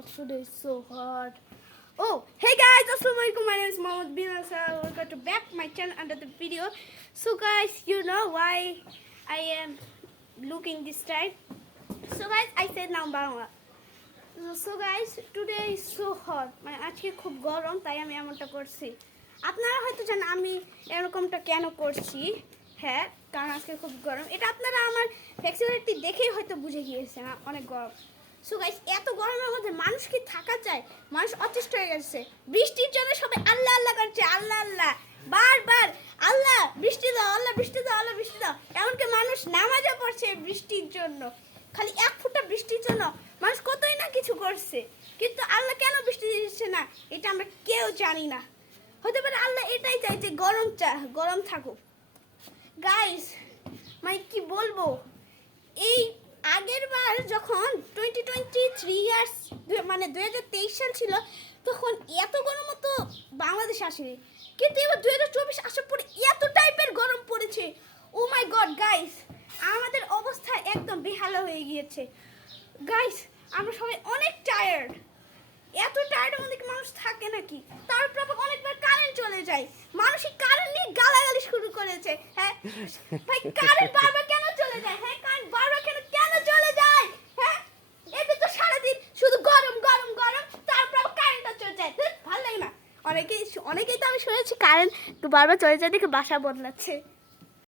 god, today is so hot. Oh, hey guys, assalamualaikum. My name is Mohammed bin Asar. Welcome to back my channel under the video. So guys, you know why I am looking this time. So guys, I said now Bangla. So guys, today is so hot. মানে আজকে খুব গরম তাই আমি এমনটা করছি। আপনারা হয়তো জানেন আমি এরকমটা কেন করছি। হ্যাঁ, কারণ আজকে খুব গরম। এটা আপনারা আমার ফ্লেক্সিবিলিটি দেখেই হয়তো বুঝে গিয়েছেন অনেক গরম। সো গাইস, এত গরমের মধ্যে মানুষ কি থাকা চায়? মানুষ অতিষ্ঠ হয়ে গেছে। বৃষ্টির জন্য সবাই আল্লাহ আল্লাহ করছে, আল্লাহ আল্লাহ বারবার, আল্লাহ বৃষ্টি দাও, আল্লাহ বৃষ্টি দাও, আল্লাহ বৃষ্টি দাও। এমনকি মানুষ নামাজও পড়ছে বৃষ্টির জন্য, খালি এক ফোঁটা বৃষ্টির জন্য মানুষ কতই না কিছু করছে, কিন্তু আল্লাহ কেন বৃষ্টি দিচ্ছে না এটা আমরা কেউ জানি না। হতে পারে আল্লাহ এটাই চাই যে গরম থাকুক। গাইস, মানে কি বলবো, এই আগের বার যখন 2023 ইয়ার্স মানে 2023 সাল ছিল তখন এত গরম তো বাংলাদেশে আসেনি, কিন্তু এবার 2024 আসার পরে এত টাইপের গরম পড়েছে। ও মাই গড গাইস, আমাদের অবস্থা একদম বেহালা হয়ে গিয়েছে। গাইস, আমরা সবাই অনেক টায়ার্ড। এত টায়ার্ডের মধ্যে কি মানুষ থাকে নাকি? তারপর অনেকবার কারেন্ট চলে যায়, মানুষই কারেন্ট নিয়ে গালাগালি শুরু করেছে। হ্যাঁ ভাই, কারেন্ট বারবার কেন চলে যায়? হ্যাঁ, কারেন্ট বারবার কেন চলে যায়? হ্যাঁ, এতে তো সারাদিন শুধু গরম গরম গরম, তারপর কারেন্টটা চলে যায়। ভালো লাগে না। অনেকেই তো আমি শুনেছি কারেন্ট তো বারবার চলে যায় দেখে বাসা বদলাচ্ছে।